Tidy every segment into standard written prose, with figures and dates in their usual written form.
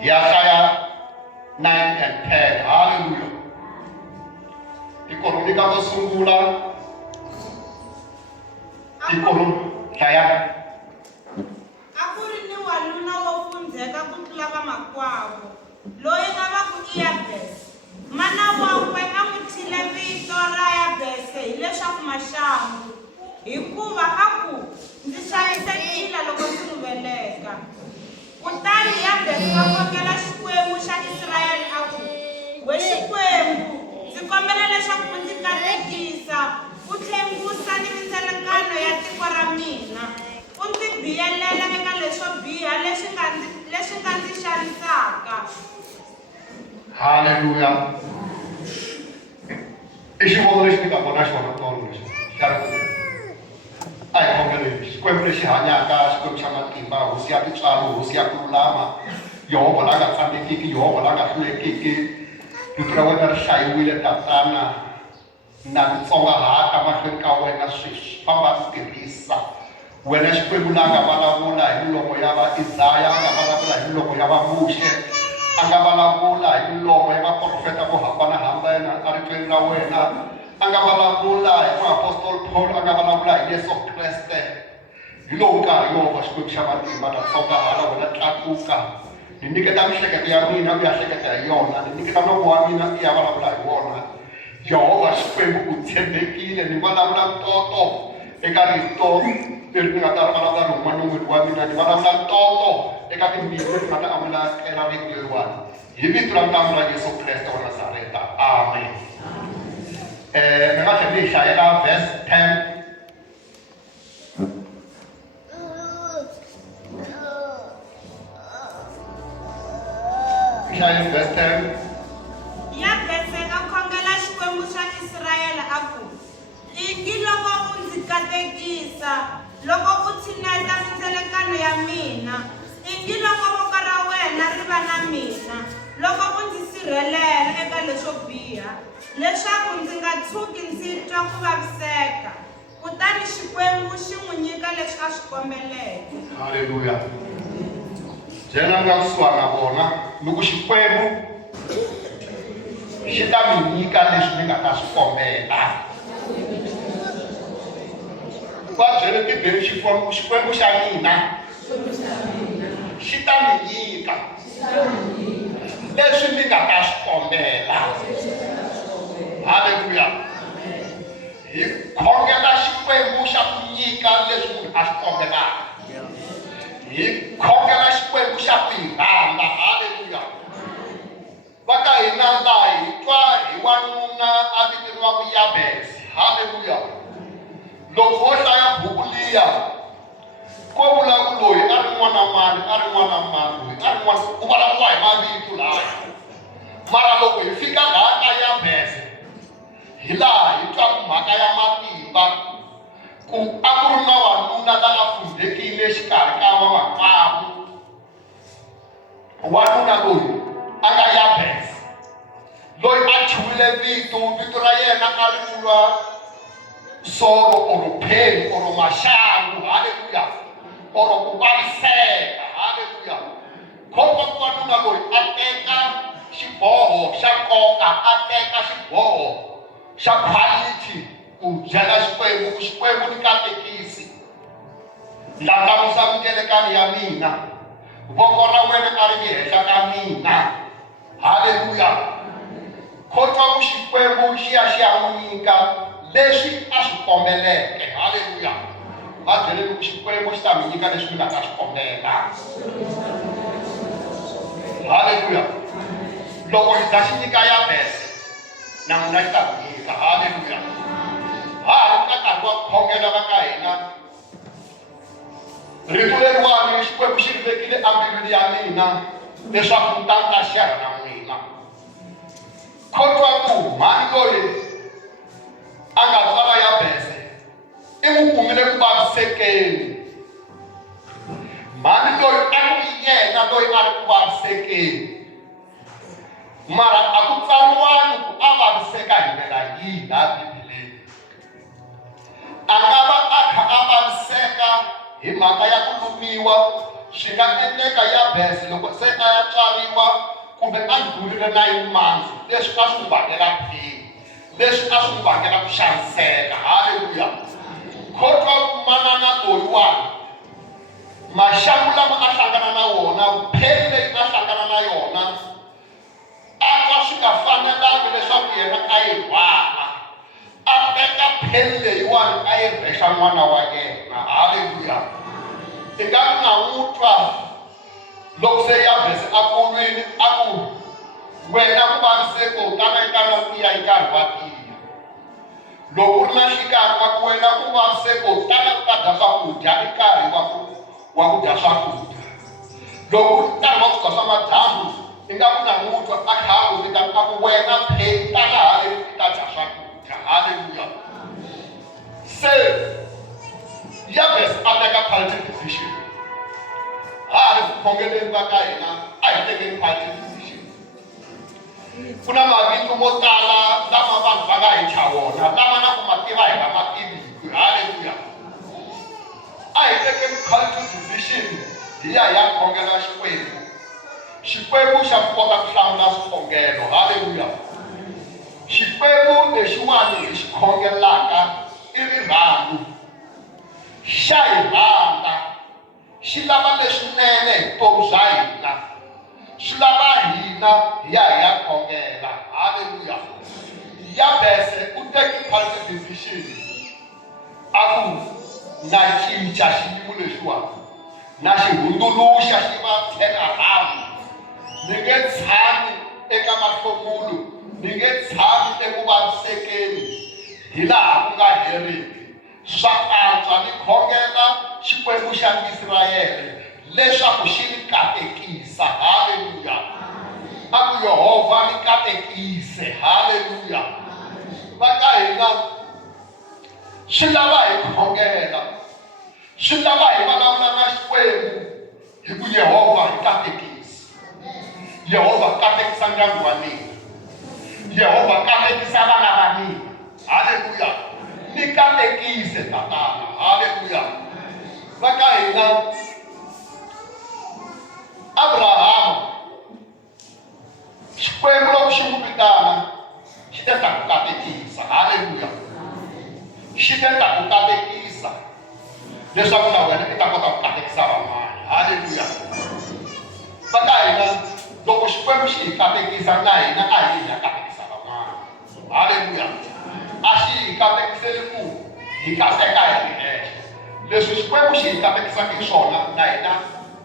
Yesaya 9 and 10. Hallelujah. Ikoloni ka masungula. Ikoloni kaya. Aku ri ni wanuna wo fundzeka ku tlula vamakwavo loyi nga va ku i Yabese. Mana wakwe a n'wi thile vito ra Yabese hileswaku maxangu, hikuva a ku ndzi xayisekile loko ndzi n'wi veleka. Kutani Yabese va kombela Xikwembu xa Israyele a ku, we Xikwembu, ndzi kombela leswaku u ndzi katekisa u tlembusa ni mindzelekano ya tiko ra mina. U ndzi biyelela eka leswo biha leswi nga ndzi xanisaka. Hallelujah. Xivono lexi ni nga vona xona tolo lexi a hi khongeleni Xikwembu lexi hanyaka, Xikwembu xa matimba, hosi ya tintswalo, hosi ya ku lulama, Yehovha la nga tsandzekiki, Yehovha la nga hlulekiki. Vito ra wena ri hlayiwile tatana, na titsongahata mahlweni ka wena swi famba swi tirhisa. Wena Xikwembu la nga vulavula hi milomo ya va Isaya, a nga vulavula hi milomo ya va Muxe, a nga vulavula hi milomo ya vaprofeta vo hambanahambana erihlweni ra wena, a nga vulavula hi muapostoli Paul, a nga vulavula hi Yesu Kreste. Hi lowu nkarhi Yehovha Xikwembu xa matimba ta tsongahala wena tlakuka. Ni nyiketa miehleketo ya mina u ya hleketa hi yona, ni nyiketa loko wa mina u ya vulavula hi wona. Yehovha Xikwembu u tshembekile, ni vulavula ntoto eka rito leri ni nga ta ri vulavula ri huma non'wini wa mina, ni vulavula ntoto eka timbilu leti nga ta amulela rito leriwani hi vito ra ntambu ra Yesu Kreste wa Nazareta. Amen. Ni nga tlhela ni hlayela verse 10. Verse 10. Yabese a khongela Xikwembu xa Israyele a ku, ingi loko u ndzi katekisa, loko u tshineta mindzelekano ya mina, ingi loko voko ra wena ri va na mina, loko u ndzi sirhelela eka leswo biha, leswaku ndzi nga tshuki ndzi twa ku vaviseka. Kutani Xikwembu xi n'wi nyika leswi a swi kombeleke. Haleluya. Jena nga kusuhana na vona, loko Xikwembu xi ta mi nyika leswi mi nga ta swi kombela. Va byele tibeli Xikwembu xa mina xi ta mi nyika leswi mi nga ta swi kombela. Haleluya. Hi khongela Xikwembu xa ku nyika leswi munhu a swi kombelaka. Hi khongela Xikwembu xa ku hi rhandza. Haleluya. Va ka hina ta hi twa hi wanuna a vitaniwaka Yabese. Haleluya. Loko wo hlaya buku liya ko vula ku loyi a ri n'wana mani, a ri n'wana mani, loyi a ri n'wana, ku vulavuriwa hi mavito laya. Mara loko hi fika laha ka Yabese, hi laha hi twaku mhaka ya matimba, ku a ku ri na wanuna la nga fundzekile xikarhi ka vamakwavo. Wanuna loyi a nga Yabese, loyi a thyiwile vito ra yena a ri vuriwa Solo or pain or maxangu. Haleluya. Or ku vaviseka. Haleluya. Khomba ku wanuna loyi a teka xiboho xa nkoka, a teka xiboho xa quality ku byela Xikwembu ku Xikwembu ni katekisi, ndlandlamuxa mindzelekano ya mina, voko ra wena a ri ni henhla ka mina. Haleluya. Khotwa ku Xikwembu xi ya xi ya n'wi nyika leswi a swi kombeleke. Haleluya. Va byele ku Xikwembu xi ta mi nyika leswi mi nga ta swi kombela. Haleluya. Loko hi za xi nyika Yabese, na n'wina xi ta mi nyika. Haleluya. Ha ha ri ka nkarhi wa ku khongela va ka hina, rito leriwani Xikwembu xi ri vekile embilwini ya mina leswaku ni ta share na n'wina. Khotwa ku mhani loyi a nga tswala Yabese i n'wi kumile ku vavisekeni. Mhani loyi a ku yena loyi a ri ku vavisekeni, mara a ku tsariwangi ku a vaviseka hi ndlela yihi laha Bibeleni. A nga va a kha a vaviseka hi mhaka ya ku lumiwa swi nga endleka Yabesi loko se a ya tswariwa kumbe a ndlhurile 9 months leswi a swi vangela pain, leswi a swi vangela ku xaniseka. Haleluya. Kotwa manana loyiwani maxangu lama a hlangana na wona, pain leyi a hlangana na yona, a twa swi nga fanelangi leswaku yena a yi rhwala, a teka pain leyiwani a yi rhexa n'wana wa yena. Haleluya. I nga na n'wi twa loko se Yabesi a kulwini a ku wena ku vaviseko tana eka na tiya hi nkarhi wa tiya, loko u ri na xikari a ku wena ku vaviseko tana u ta dya swakudya i nkarhi wa ku dya swakudya, loko u ri nkarhi wa ku dya swa madyambu i nga ku na n'wi twa a kha a ku vita a ku wena tana haleni i ta dya swakudya. Haleluya. Se Yabesi a teka positive decision. Hari ku khongeleni va ka hina a hi tekeni positive decision. Ku na mavito mo tala lama vanhu va nga hi thya wona, lama na ku ma tiva hi nga ma tiviki. Haleluya. A hi tekeni positive decision hi ya khongela Xikwembu. Xikwembu xa kota ku hlamula swikhongelo. Haleluya. Xikwembu lexiwani hi xi khongelaka i rirhandzu, xa hi rhandza, xi lava leswinene hi vutomi bya hina, swi lava hina hi ya khongela. Haleluya. Yabesi u teki positive decision a ku na cinca xiyimo lexiwani, na xi hundzuluxa xi va turnaround. Ni nge tshami eka mahlomulo, ni nge tshami eku vavisekeni hi laha ku nga heriki. Swa antswa ni khongela Xikwembu xa Israyele leswaku xi ni katekisa. Haleluya. A ku Yehovha ni katekise. Haleluya. Va ka hina swi lava hi khongela, swi lava hi vulavula na Xikwembu hi ku Yehovha hi katekisa. Yehovha katekisa ndyangu wa mina, Yehovha katekisa vana va mina. Haleluya. Ni katekise tatana. Haleluya. Va ka hina Abraham, Xikwembu loko xi n'wi vitana xi ta ku katekisa. Haleluya. Xi ta ku katekisa leswaku na wena i ta kota ku katekisa van'wana. Haleluya. Va ka hina loko Xikwembu xi hi katekisa na hina a hi ya katekisa van'wana. Haleluya. A xi hi katekiseli ku hi kaseka hi ri hexe. Leswi Xikwembu xi hi katekisaka hi swona na hina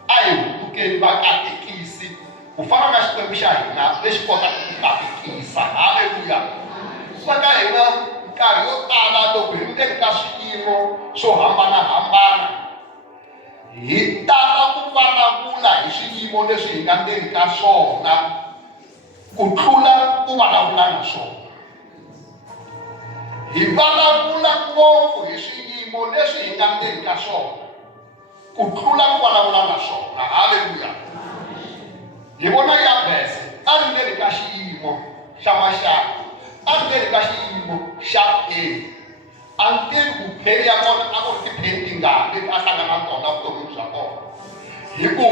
a hi hundukeni vakatekisi ku fana na Xikwembu xa hina lexi kotaka ku katekisa. Haleluya. Va ka hina nkarhi yo tala loko hi ndzeni ka swiyimo swo hambanahambana hi tala ku vulavula hi swiyimo leswi hi nga ndzeni ka swona ku tlula ku vulavula na swona. Hi vulavula ngopfu hi swiyimo leswi hi nga ndzeni ka swona ku tlula ku vulavula na swona. Haleluya. Hi vona Yabesi a ri ndzeni ka xiyimo xa maxaka, a ri ndzeni ka xiyimo xa pain. A ni tivi ku pain ya kona a ku ri ti-pain tingani leti a hlangana na tona vuton'wini bya kona, hi ku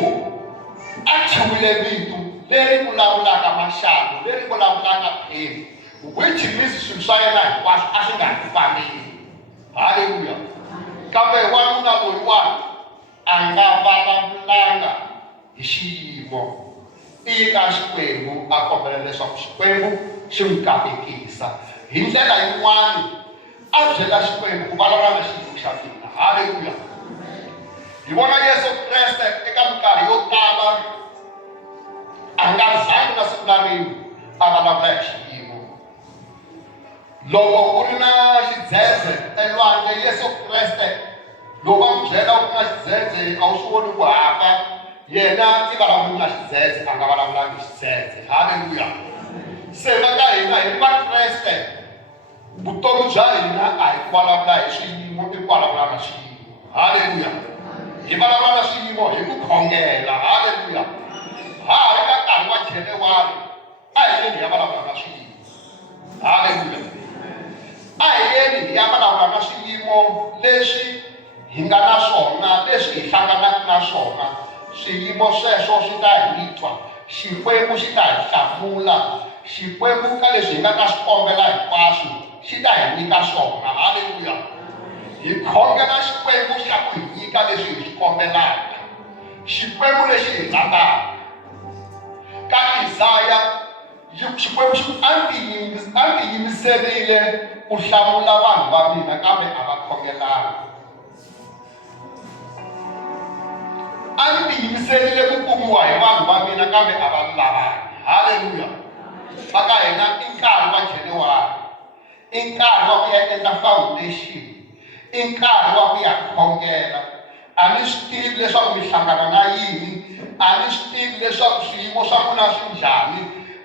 a thyiwile vito leri vulavulaka maxaka, leri vulavulaka pain, which means swilo swa yena hinkwaswo a swi nga hi faneli. Haleluya. Kambe wanuna loyiwani a nga vulavulanga hi xiyimo, i ka Xikwembu a kombela leswaku Xikwembu xi n'wi katekisa. Hi ndlela yin'wani a byela Xikwembu ku vulavula na xiyimo xa mina. Haleluya. Hi vona Yesu Kreste eka minkarhi yo tala a nga zangi na siku na rin'we a vulavula hi xiyimo. Loko ku ri na xidzedze elwandle, Yesu Kreste loko a n'wi byela ku na xidzedze a wu swi voni ku hafa, yena i vulavula na xidzedze, a nga vulavulanga hi xidzedze. Haleluya. Se va ka hina hi Vakreste vutomi bya hina a hi vulavula hi swiyimo, i vulavula na swiyimo. Haleluya. Hi vulavula na swiyimo hi ku khongela. Haleluya. Ha ha ri ka nkarhi wa January a hi yeni hi ya vulavula na swiyimo. Haleluya. A hi yeni hi ya vulavula na swiyimo leswi hi nga na swona leswi swiyimo sweswo swi ta hi twa, Xikwembu xi ta hi hlamula, Xikwembu ka leswi hi nga ta swi kombela hinkwaswo xi ta hi nyika swona. Haleluya. Hi khongela Xikwembu xa ku hi nyika leswi hi swi kombelaka, Xikwembu lexi hi rhandzaka. Ka Isaya Xikwembu xi ku a ndzi yimiserile ku hlamula vanhu va mina kambe a va khongelanga. A ndzi yimiserile ku kumiwa hi vanhu va mina kambe a va lavangi. Haleluya. Va ka hina i nkarhi wa January, i nkarhi wa ku ya endla foundation, i nkarhi wa ku ya khongela. A ni swi tivi leswaku mi hlangana na yini, a ni swi tivi leswaku swiyimo swa n'wina swi njhani,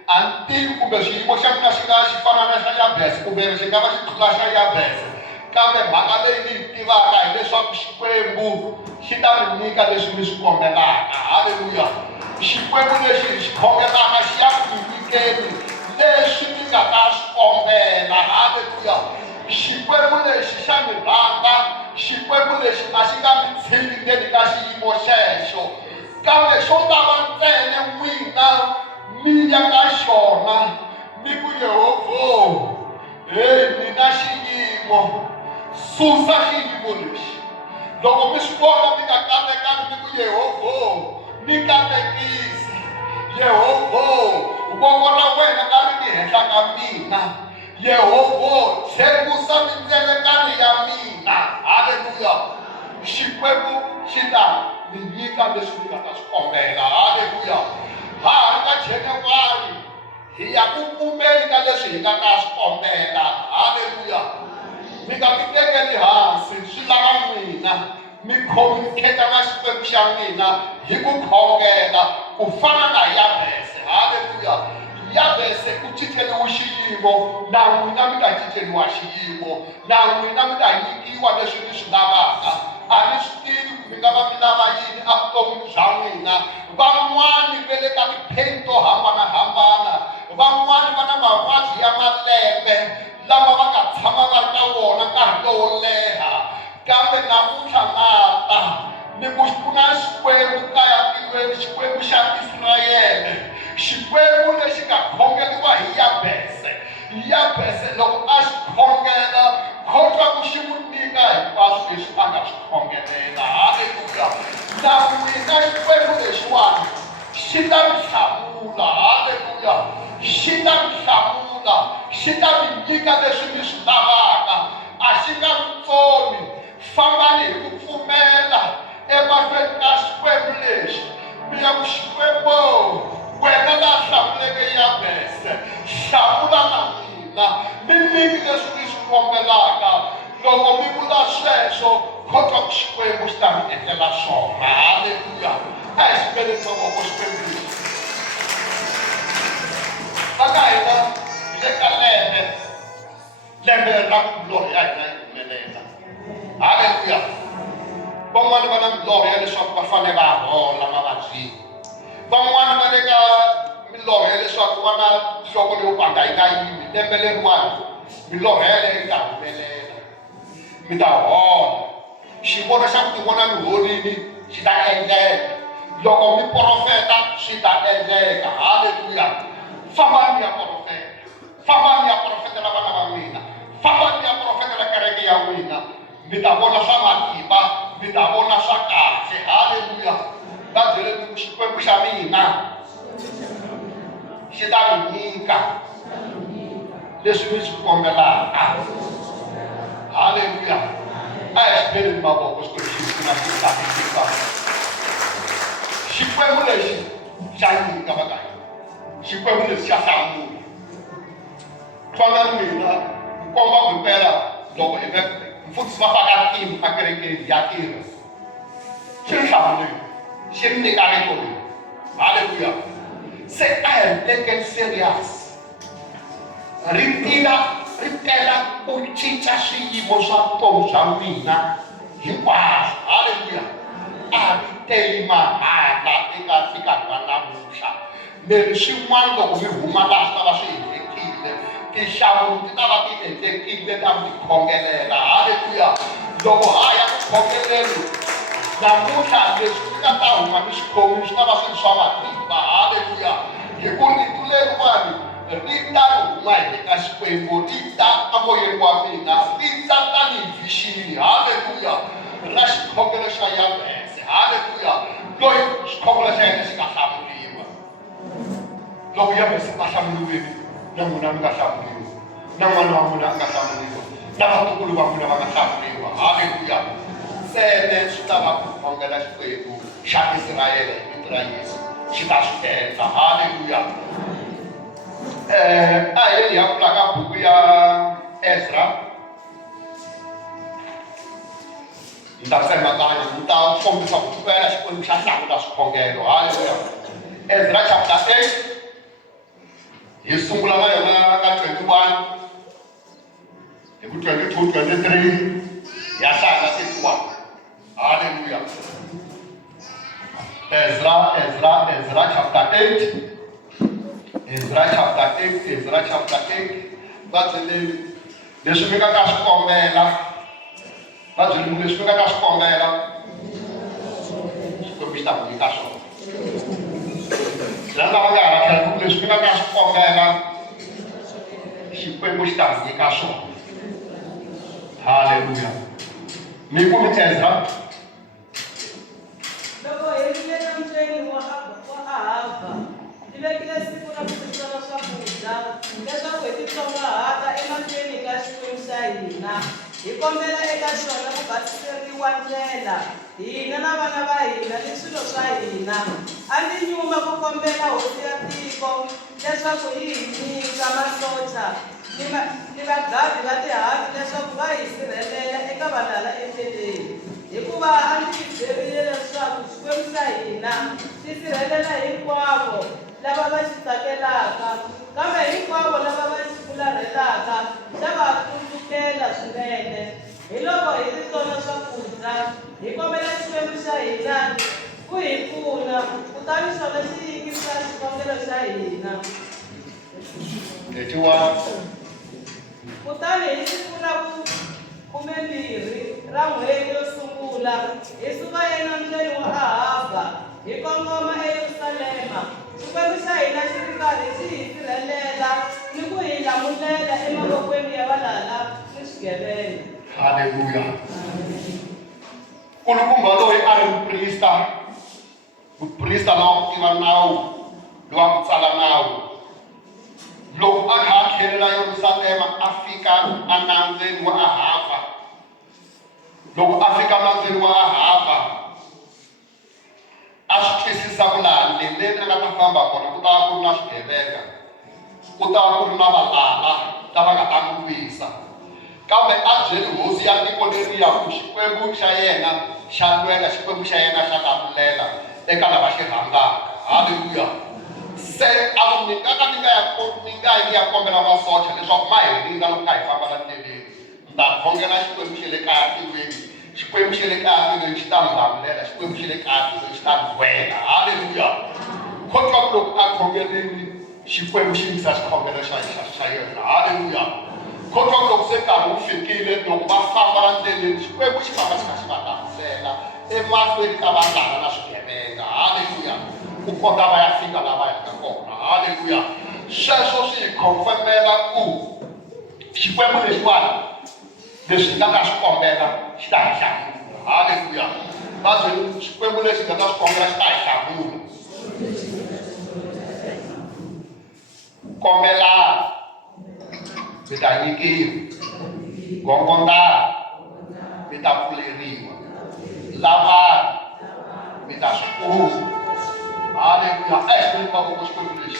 a ni tivi kumbe swiyimo xa n'wina xi nga xi fana na xa Yabesi kumbe xi nga va xi tlula xa Yabesi. Kambe mhaka leyi ni yi tivaka hileswaku Xikwembu xi ta mi nyika leswi mi swi kombelaka. Haleluya. Xikwembu lexi hi xi khongelaka xi ya ku mi nyikeni leswi mi nga ta swi kombela. Haleluya. Xikwembu lexi xa mi rhandza, Xikwembu lexi a xi nga mi tshiki ndzeni ka xiyimo xexo, kambe xo lava ntsena n'wina mi ya ka xona mi ku Yehovha, ni na xiyimo, susa xiyimo lexi. Loko mi swi vona mi nga katekani mi ku Yehovha, mi katekisi. Yehovha, voko ra wena a ri ni henhla ka mina. Yehovha, tshembisa mindzelekano ya mina. Haleluya. Xikwembu xi ta mi nyika leswi mi nga ta swi kombela. Haleluya. Ha ha ri ka January hi ya ku kumeni ka leswi hi nga ta swi kombela. Haleluya. Mi nga ti tekeli hansi, swi lava n'wina mi communicate na Xikwembu xa n'wina hi ku khongela ku fana na Yabese. Haleluya. Yabese u cinceliwe xiyimo, na n'wina mi ta cinceliwa xiyimo, na n'wina mi ta nyikiwa leswi mi swi lavaka. A ni swi tivi mi nga va mi lava yini a vuton'wini bya n'wina. Van'wani va le ka ti-pain to hambanahambana, van'wani va na mavabyi ya malembe lama va nga tshama va ri ka wona nkarhi lowo leha, kambe namuntlha ngata ni ku na Xikwembu kaya tikweni, Xikwembu xa Israyele, Xikwembu lexi nga khongeliwa hi Yabese. Yabese loko a xi khongela kotwa ku xi n'wi nyika hinkwaswo leswi a nga swi khongelela. Haleluya. Na n'wina Xikwembu lexiwani xi ta mi hlamula. Haleluya. Xi ta mi hlamula, xi ta mi nyika leswi mi swi lavaka. A xi nga mi tsoni. Fambani hi ku pfumela emahlweni ka Xikwembu lexi. Mi ya ku Xikwembu, wena la hlamuleke Yabese, hlamula na mina, mi nyiki leswi mi swi kombelaka. Loko mi vula sweswo kotwa ku Xikwembu xi ta mi endlela swona. Haleluya. A hi xibeleni mavoko Xikwembu lexi. Va ka hina hi le ka lembe ra ku milorho ya hina yi humelela. Haleluya. Van'wani va na milorho ya leswaku va fanele va hola mavabyini, van'wani va le ka milorho ya leswaku va na nhloko leyo panda yi nga yimi. Lembe leriwani milorho yaleyo yi ta humelela, mi ta hola. Xivono xa ku tivona mi horile xi ta endleka. Loko mi profeta swi ta endleka. Haleluya. Fambani ya profeta, fambani ya profetela vana va n'wina, fambani ya profetela kereke ya n'wina. Mi ta vona swa matimba, mi ta vona swa kahle. Haleluya. Va byeleni ku Xikwembu xa mina xi ta mi nyika leswi mi swi kombelaka. Haleluya. A hi xibeleni mavoko Xikwembu xi na xitlakuka. Xikwembu lexi xa nyika va ka hina, Xikwembu lexi xa hlamula. Twanani mina mi komba ku himpela loko mfundhisi va faka mpimo ekerekeni ya tirha. Xi ni hlamulile, xi ni nyika rito leri. Haleluya. Se a hi ri tekeni serious. Ri tela ku cinca swiyimo swa vutomi bya mina hinkwaswo. Haleluya. A ri teli mahala eka nkarhi wa namuntlha. Leri swin'wana loko mi huma laha swi ta va swi endlekile, tinhlamulo ti ta va ti endlekile ta mi khongelela. Haleluya. Loko ha ya ku khongeleni namuntlha leswi nga ta huma ni xikhomi swi ta va swilo swa matimba. Haleluya. Hi ku rito leriwani ri ta huma hi ka Xikwembu, ri ta emoyeni wa mina, ri ta tanihi vixini. Haleluya. Ra xikhongelo xa Yabese. Haleluya. Loyi xikhongelo xa yena xi nga hlamuriwa. Loko Yabese a hlamuriwile, na n'wina mi nga hlamuriwa, na n'wana wa n'wina a nga hlamuriwa, na vatukulu va n'wina va nga hlamuriwa. Haleluya. Ntsena swi ta va ku khongela Xikwembu xa Israyele hi vito ra Yesu xi ta swi endla. Haleluya. A hi ya pfula ka buku ya Ezra. Ni ta tsemakanya, ni ta kombisa ku pfukela Xikwembu xa hlangula swikhongelo. Haleluya. Ezra chapter 8 hi sungula na yona ka 21 hi ku 22, 23 ya hlaya 31. Haleluya. Ezra chapter 8. Ezra chapter 8. Vabyeleni leswi mi nga ta swi kombela. Vabyeleni leswi mi nga ta swi kombela. Xikwembu xi ta ku nyika swona. Lava va nga ha tlhela leswi mi nga ta swi kombela. Xikwembu xi ta ku nyika swona. Haleluya. Mi kumi Ezra. Loko hi ri le nambyeni wa Ahava, ti vekile siku ra ku tisela swakudya leswaku hi titsongahata emahlweni ka Xikwembu xa hina. Hi kombela eka xona ku basiseriwa ndlela hina na vana va hina ni swilo swa hina. A ndzi nyuma ku kombela hosi ya tiko leswaku yi hi nyika masocha ni vagadi va tihanyi leswaku va hi sirhelela eka valala endleleni. Hikuva a ndzi byerile leswaku Xikwembu xa hina xi sirhelela hinkwavo lava va xi tsakelaka, kambe hinkwavo lava va xi fularhelaka xa va tsundzukela swinene. Hi loko hi titsona swakudya, hi kombela Xikwembu xa hina ku hi pfuna, kutani xona xi yingisa xikombelo xa hina. Kutani hi siku ra ku 12 ra n'hweti yo sungula hi suka enambyeni wa Ahava hi kongoma eYerusalema. Xikwembu xa hina xi ri karhi xi hi sirhelela ni ku hi lamulela emavokweni ya valala ni swigevenga. Haleluya. Kulukumba loyi a ri muprista na ku tiva nawu, loyi a ku tsala nawu. Loko a kha a tlhelela Yerusalema a fika enambyeni wa Ahava. Loko a fika enambyeni wa Ahava, a swi twisisa ku laha ndleleni a nga ta famba kona ku ta va ku ri na swigevenga, ku ta va ku ri na valala lava nga ta n'wi wisa. Kambe a byeli hosi ya tiko leriya ku Xikwembu xa yena xa lwela, Xikwembu xa yena xa lamulela eka lava xi rhandzaka. Haleluya. Se a ni nga ya kombela masocha leswaku ma hi ringa loko hi famba la ndleleni. Ni ta khongela Xikwembu xa le kaya tilweni, Xikwembu xa le kaya tilweni xi ta ni lamulela, Xikwembu xa le kaya tilweni xi ta ni wela. Haleluya. Kotwa loko a khongeleni Xikwembu xi yisa xikhongelo xa yena. Haleluya. Kotwa loko se nkarhi wu fikile loko va famba la ndleleni, Xikwembu xi famba xi kha xi va lamulela emahlweni ka valala na swigevenga. Haleluya. Ku kota va ya fika lava yaka kona. Haleluya. Sweswo swi hi khomfemela ku Xikwembu lexiwani leswi hi nga ta swi kombela xi ta hi hlamula. Haleluya. Va byeli Xikwembu lexi hi nga ta swi kombela xi ta hi hlamula. Kombelani mi ta nyikiwa, gongondani mi ta pfuleriwa, lavani mi ta swi kuma. Haleluya. Xikwembu va voko Xikwembu lexi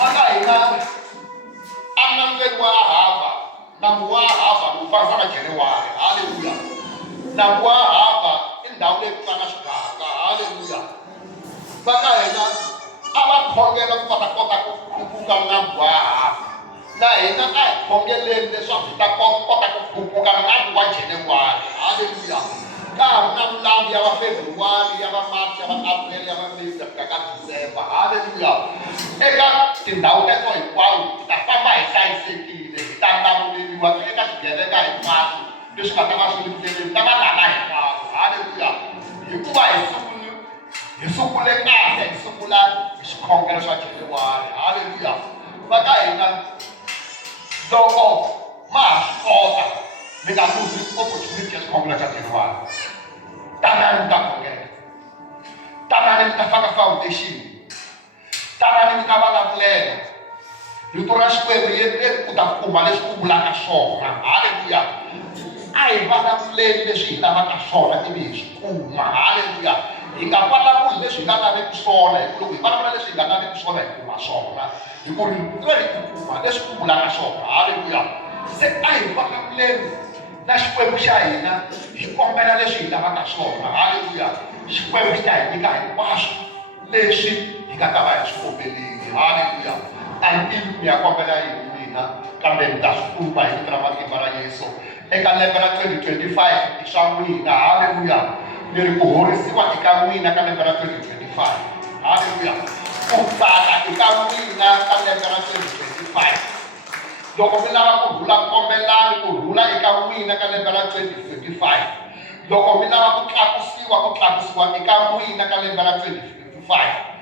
aka hina enambyeni wa Ahava. Nambu wa Ahava wu fambisa na Januwari. Haleluya. Nambu wa Ahava i ndhawu leyi ku nga na swiganga. Haleluya. Va ka hina a va khongela ku va ta kota ku khuphuka nambu wa Ahava, na hina a hi khongeleni leswaku hi ta kota ku khuphuka nambu wa Januwari. Haleluya. Ka ha ri na milambu ya va Februwari, ya va March, ya va April, ya va May, ya fika ka December. Haleluya. Eka tindhawu teto hinkwawo hi ta famba hi hlayisekile, hi ta lamuleriwa eka swigevenga hinkwaswo leswi nga ta va swi ndleleni ta va lava hinkwavo haleluya hikuva hi sungule kahle hi sungula hi xikhongelo xa January haleluya va ka hina loko ma ha swi kota mi nga luzi opportunity ya xikhongelo xa January tanani mi ta khongela tanani mi ta faka foundation tanani mi ta vulavulela rito ra Xikwembu u ta kuma leswi u vulaka swona haleluya a hi vulavuleli leswi hi lavaka swona ivi hi swi kuma haleluya hi nga vulavuli leswi hi nga laveki swona hi ku loko hi vulavula leswi hi nga laveki swona hi kuma swona hi ku ri kuma leswi u vulaka swona haleluya se a hi vulavuleli na Xikwembu xa hina hi kombela leswi hi lavaka swona haleluya Xikwembu xi ta hi nyika hinkwaswo leswi hi nga ta va hi swi kombelini haleluya a hi tivi mi ya kombela yini mina kambe mi ta swi kuma hi vito ra matimba ra Yesu eka lembe ra 2025 i swa n'wina haleluya mi ri ku horisiwa eka n'wina ka lembe ra 2025 haleluya ku tsaka eka n'wina ka lembe ra 2025 loko mi lava ku rhula kombelani ku rhula eka n'wina ka lembe ra 2025 loko mi lava ku tlakusiwa eka n'wina ka lembe ra 2025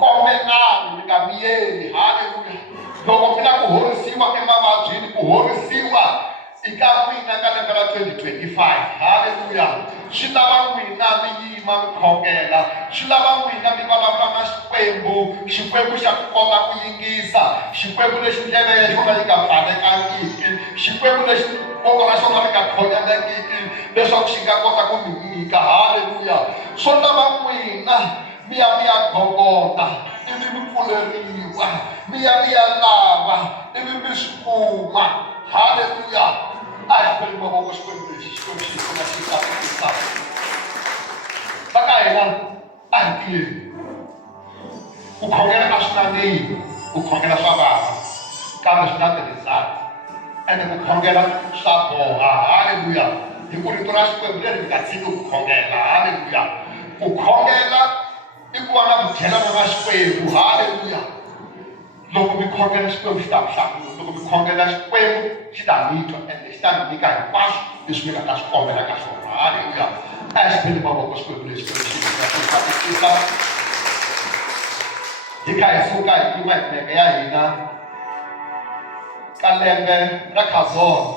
kombelani mi nga miyeli haleluya loko mi lava ku horisiwa emavabyini ku horisiwa eka n'wina ka lembe ra 2025 haleluya swi lava n'wina mi yima mi khongela swi lava n'wina mi vulavula na Xikwembu xa ku kota ku yingisa Xikwembu lexi ndleve ya xona yi nga pfalekangiki Xikwembu lexi voko ra xona ri nga khonyangiki leswaku xi nga kota ku mi nyika haleluya swo lava n'wina mi ya gongota ivi mi pfuleriwa mi ya lava ivi mi swi kuma haleluya a hi pfuli mavoko Xikwembu lexi Xikwembu xi pfuna xi tlakusa va ka hina a hi tiyeni ku khongela a swi nandzihi ku khongela swa vava kambe swi na tirhisana ende ku khongela swa boha haleluya hi ku rito ra Xikwembu leri mi nga tshiki ku khongela haleluya ku khongela i ku va na vudyelana na Xikwembu haleluya loko mi khongela Xikwembu xi ta mi hlamula loko mi khongela Xikwembu xi ta mi twa ende xi ta mi nyika hinkwaswo leswi mi nga ta swi kombela ka swona haleluya a hi xi pheli mavoko Xikwembu lexi xi hi kha hi suka hi tiva hi meke ya hina ka lembe ra khazona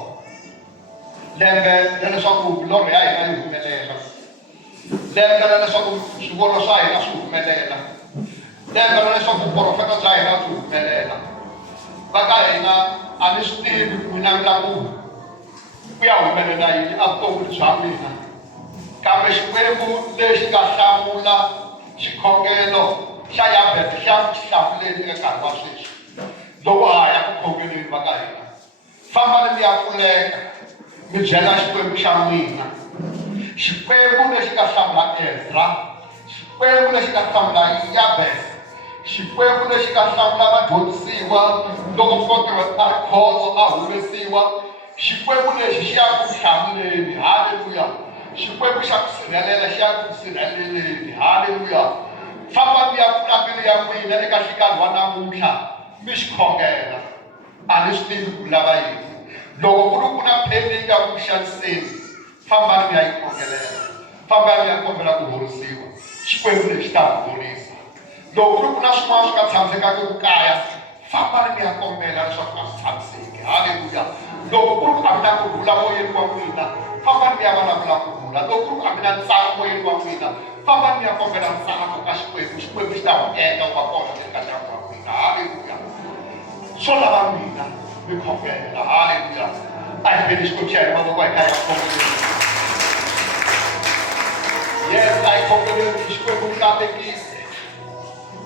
lembe ra leswaku milorho ya hina yi humelela lembe ra leswaku swivono swa hina swi humelela lembe ra leswaku vuprofeta bya hina byi humelela va ka hina a ni swi tivi n'wina mi lava ku ya humelela yini a vuton'wini bya mina kambe Xikwembu lexi nga hlamula xikhongelo xa Yabesi xa xihlamuleni eka nkarhi wa sweswi loko ha ya ku khongeleni va ka hina fambani mi ya pfuleka mi byela Xikwembu xa n'wina Xikwembu lexi nga hlamula Ezra Xikwembu lexi nga hlamula Yabesi Xikwembu lexi nga hlamula vadyondzisiwa loko Petro a ri khozo a humesiwa Xikwembu lexi xi ya ku hlamuleni haleluya Xikwembu xa ku sirhelela xi ya ku sirheleleni haleluya famba mi ya pfula mbilu ya n'wina eka nhlekani wa namuntlha mi xi khongela a ni swi tivi ku lava yini loko ku ri ku na pheni yi nga ku xaniseni fambani mi ya yi khongelela fambani mi ya kombela ku horisiwa Xikwembu lexi ta mi horisa loko ku ri ku na swin'wana swi nga tshamisekanga ku kaya fambani mi ya kombela leswaku a swi tshamiseki haleluya loko ku ri ku a mi na kurhula moyeni wa n'wina fambani mi ya vulavula kurhula loko ku ri ku a mi na ntsako moyeni wa n'wina fambani mi ya kombela ntsako ka Xikwembu Xikwembu xi ta wu endla wa kona eka ndyangu wa n'wina haleluya swo lava n'wina mi khongela haleluya a hi veni Xikwembu xa hina mavoko hi kha hi ya khongeleni yes a hi khongeleni Xikwembu hi katekise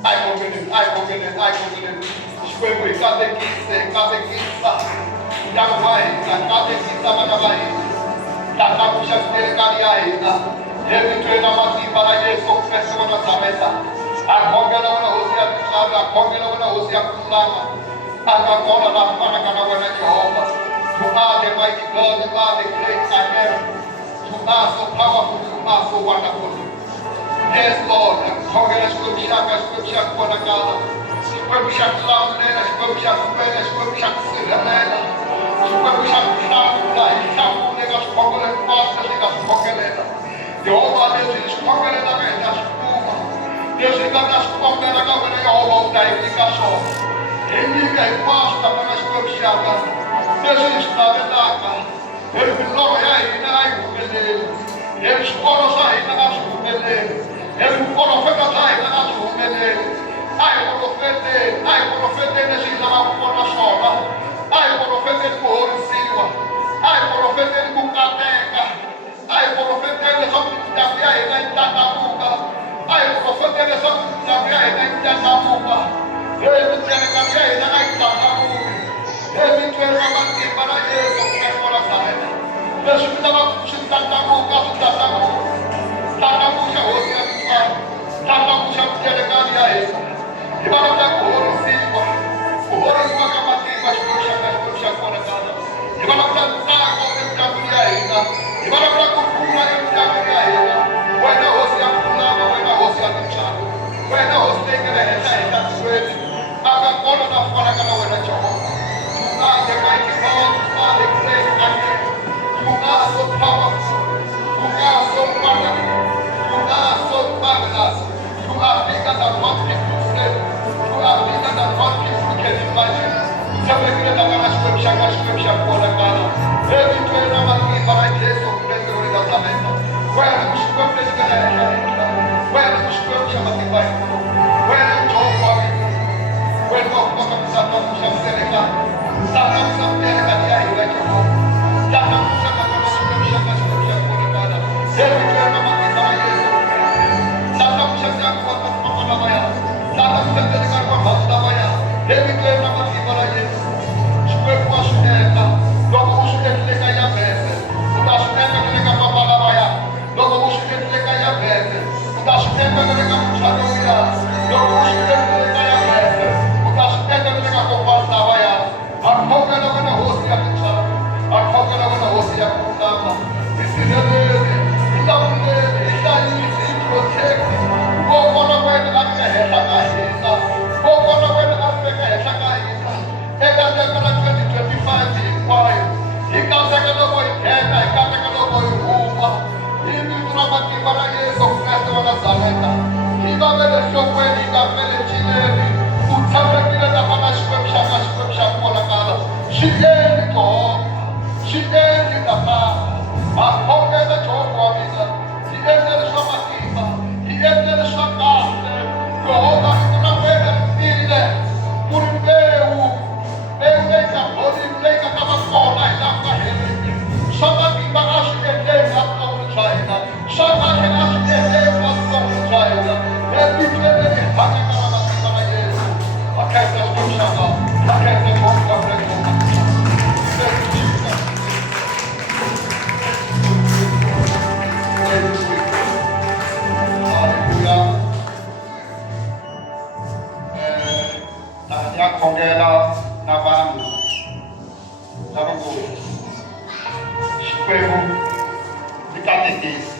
a hi khongeleni Xikwembu hi katekisa ndyangu wa hina katekisa vana va hina tlakuxa miterekani ya hina evitweni na matimba ra Yesu Kreste wa Nazareta a khongela wena hosi ya tinhlavi a khongela wena hosi ya ku lulama a nga kona laha fanaka na wena Jehova you are the mighty God you are the great I am you are so powerful you are so wonderful yes Lord khongela Xikwembu xa ku vonakala Xikwembu xa ku lamulela Xikwembu xa ku pfuna Xikwembu xa ku sirhelela Xikwembu xa ku hlawula hi hlawule ka swikhongelo hinkwaswo leswi hi nga swi khongelela. Jehovha leswi hi swi khongelelaka hi ta swi kuma. Leswi hi nga ta swi kombela ka wena Jehovha u ta hi nyika swona. Hi nyika hinkwaswo ka wena Xikwembu xaka. Leswi hi swi navelaka. Hi milorho ya hina a yi humeleli. Hi swikolo swa hina a swi humeleli. Hi vuprofeta bya hina a swi humeleli. A hi profeteni leswi hi lavaka ku vona swona. A hi profeteni ku horisiwa. A hi profeteni ku kateka. A hi profeteni leswaku mindyangu ya hina yi ndlandlamuka. A hi profeteni leswaku mindyangu ya hina yi ndlandlamuka. Mindzelekano ya hina a yi ndlandlamuki. Emitweni ya matimba na Yesu Kreste wa Nazareta. Leswi mi lavaka ku swi ndlandlamuka swi ndlandlamuka. Ndlandlamuxa hosi ya misava. Ndlandlamuxa mindzelekano ya hina. Hi vulavula ku horisiwa. Ku horisiwa ka matimba Xikwembu xa kona kana. Hi vulavula ntlango emitlangwini ya hina. Hi vulavula ku rhula emitlangwini ya hina. Wena hosi ya kulama, wena hosi ya mitlangu. Wena hosi leyi nga le henhla henhla tisweni. A nga kona na fanaka na wena Jehova. You are the mighty God, you are the great I am. You are so powerful. You are so wonderful. You are so marvelous. You are bigger than what people say. You are bigger than what people can imagine. Everything that I'm scripture for the God. Every train of my people, I taste of Kreste wa Nazareta. Where the scripture is going to end. Where the scripture must be right. Where the joy of it. Where the book of Satan shall be the Satan shall be the God. Satan shall be the scripture for the God. Every train of my people, I taste of Kreste. Satan shall be the God of Papanamaya. Satan shall be the God of Papanamaya. Every train of my people, I taste. Xikwembu wa swineka loko u swi endlile ka Yabese u ta swi endla na le ka Papalavaya. Loko u swi endlile ka Yabese u ta swi endla na le ka mutswari luya. Loko u swi endlile ka Yabese u ta swi endla na le ka kokwana lavaya. A khongela wena hosi ya mitlangu. A khongela wena hosi ya ku tlanga. Hi sirheleli, hi lawuleli, hi hlayisi, hi protect. Kokwana wena a ri le henhla ka hina. Kokwana wena a ri le henhla ka hina. Eka lembe ra 2025 hinkwayo. Hi katseka loko hi nghena, hi katseka loko hi huma. Hi vito ra matimba ra Yesu Kreste wa Nazareta. Hi va ve le nhlokweni, hi nga ve le cileni. U tshembekile na vana Xikwembu xa vonakala. Swi endli Jehova. Swi endli Tata. Ha khongela Jehova wa mina. Hi endlele swa matimba. Hi endlele swa kahle. Jehova vito ra wena ri tiyile. Ku ri mbewu. Leyi nga bolini, leyi nga ta va kona hi laha ka heleni. Swa matimba a swi endleni a vutomi bya hina. Swa kahle a swi endleni a vutomi bya hina. Etikweni leri hi hanyaka ra matimba ra Yesu. Va khensa Xikwembu xa ka. Va khensa Xikwembu ka Kreste. Hallelujah. Ya khongela na vanhu lavakulu. Xikwembu ri katekisi.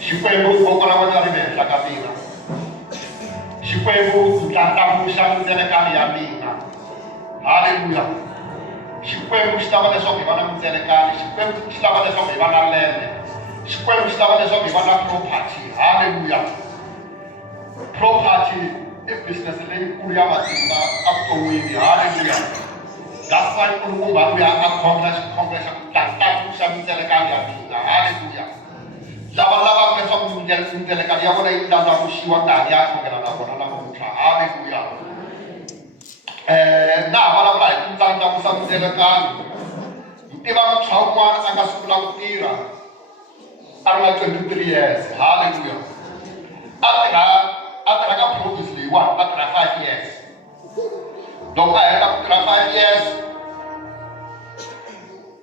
Xikwembu voko ra wena ri le henhla ka mina. Xikwembu ndlandlamuxa mindzelekano ya mina. Haleluya. Xikwembu xi lava leswaku hi va na mindzelekano. Xikwembu xi lava leswaku hi va na lende. Xikwembu xi lava leswaku hi va na property. Haleluya. Property i business leyikulu ya matimba evuton'wini. Haleluya. That's why Nkulukumba luya a khongela xikhongelo xa ku ndlandlamuxa mindzelekano ya mina. Haleluya. Lava lavaka leswaku mindzelekano ya vona yi ndlandlamuxiwa nkarhi ya khongela na vona namuntlha. Haleluya. Na ha vulavula hi ku ndlandlamuxa mindzelekano. Hi tiva muntshwa wun'wana a nga sungula ku tirha a ri na 23 years. Haleluya. A tirha ka province leyiwani a tirha 5 years. Loko a heta ku tirha 5 years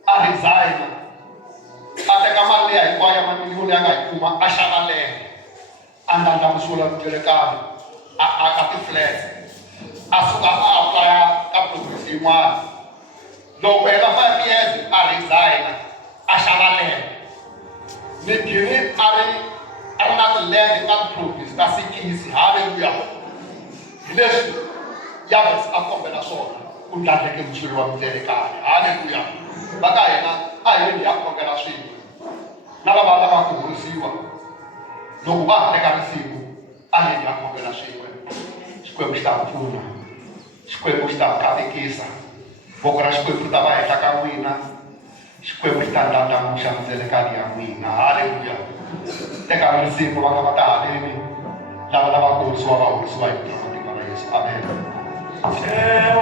a resign. A teka mali liya hinkwayo ya mamiliyoni ya nga yi kuma a xava lende. A ndlandlamuxiwile mindzelekano. A aka ti-flats. A suka a aplaya ka province yin'wana. Loko heta 5 years a resign. A xava lende. Ni gini a ri na tilende ka ti-province ta 6. Haleluya. Hi leswi Yabesi a kombela swona. ku ndlandleke muswiri wa mutselekani. Haleluya. Va ka hina a hi le ya khongela swin'we na lava lavaka ku horisiwa loko va ha teka risimu a hi le ya khongela swin'we. Xikwembu xi ta pfuna, Xikwembu xi ta katekisa, voko ra Xikwembu ta va henhla ka n'wina, Xikwembu xi ta ndlandlamuxa mutselekani ya n'wina. Haleluya. Teka risimu va nga va ta haleni lava lavaka ku horisiwa va horisiwa hi vito ra Yesu. Amen.